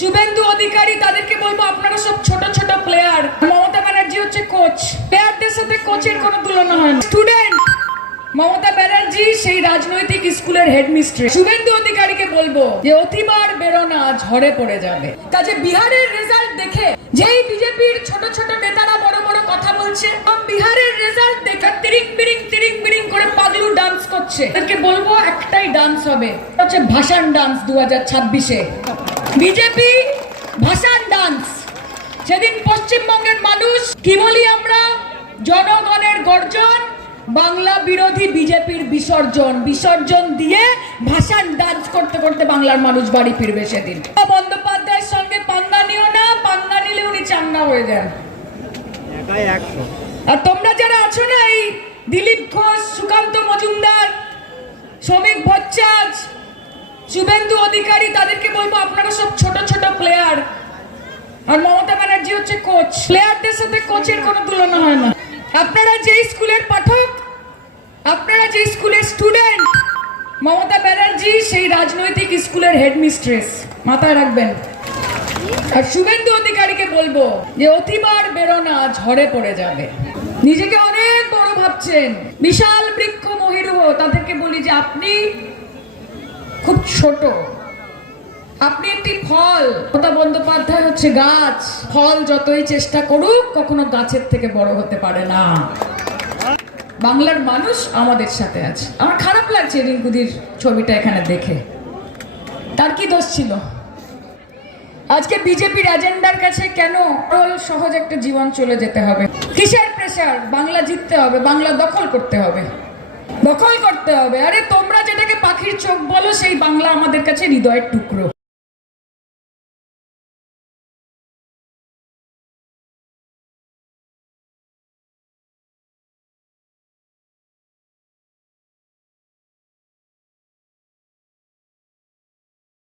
শুভেন্দু অধিকারী, তাদেরকে বলব আপনারা সব ছোট ছোট প্লেয়ার মমতা ব্যানার্জি হচ্ছে কোচ প্লেয়ারদের সাথে কোচের কোনো তুলনা হয় না। স্টুডেন্ট মমতা ব্যানার্জি সেই রাজনৈতিক স্কুলের হেডমিস্ট্রেস শুভেন্দু অধিকারীকে বলব, যে অতিবার বেরোনা ঝড়ে পড়ে যাবে। কাজে বিহারের রেজাল্ট দেখে, যেই বিজেপির ছোট ছোট নেতারা বড় বড় কথা বলছে বিহারের রেজাল্ট দেখে তিরিং বিরিং তিরিং বিরিং করে পাগলু ডান্স করছে। তাদেরকে বলব, একটাই ডান্স হবে। হচ্ছে ভাষণ ডান্স দু হাজার ছাব্বিশে। বিজেপি ভাষণ ডান্স সেদিন পশ্চিমবঙ্গের মানুষ কি বলি আমরা? জনগণের গর্জন বাংলা বিরোধী বিজেপির বিসর্জন। বিসর্জন দিয়ে ভাষণ ডান্স করতে করতে বাংলার মানুষ বাড়ি ফিরবে সেদিন। বন্দ্যোপাধ্যায়ের সঙ্গে পাঙ্গা নিও না পাঙ্গা নিলে উনি চান্না হয়ে যান। আর তোমরা যারা আছো না এই দিলীপ ঘোষ সুকান্ত মজুমদার শ্রমিক ভট্টাচ শুভেন্দু অধিকারী, তাদেরকে বলব আপনারা সব ছোট ছোট প্লেয়ার আর মমতা ব্যানার্জি হচ্ছে কোচ প্লেয়ারদের সাথে কোচের কোনো তুলনা হয় না। আপনারা যেই স্কুলের পাঠক, আপনারা যে স্কুলের স্টুডেন্ট মমতা ব্যানার্জি সেই রাজনৈতিক স্কুলের হেডমিস্ট্রেস মাথায় রাখবেন। আর শুভেন্দু অধিকারীকে বলব যে অতিবার বেরোনা ঝড়ে পড়ে যাবে। নিজেকে অনেক বড় ভাবছেন। বিশাল বৃক্ষ মহিরুহ, তাদেরকে বলি যে আপনি খুব ছোট। আপনি একটি ফল। মমতা বন্দ্যোপাধ্যায় হচ্ছে গাছ। ফল যতই চেষ্টা করুক, কখনো গাছের থেকে বড় হতে পারে না। বাংলার মানুষ আমাদের সাথে আছে। আমার খারাপ লাগছে রিঙ্কুদির ছবিটা এখানে দেখে। তার কি দোষ ছিল? আজকে বিজেপির এজেন্ডার কাছে কেন সহজ একটা জীবন চলে যেতে হবে? কিসের প্রেশার বাংলা জিততে হবে, বাংলা দখল করতে হবে। দখল করতে হবে। আরে তোমরা যেটাকে পাখির চোখ বলো সেই বাংলা আমাদের কাছে হৃদয়ের টুকরো।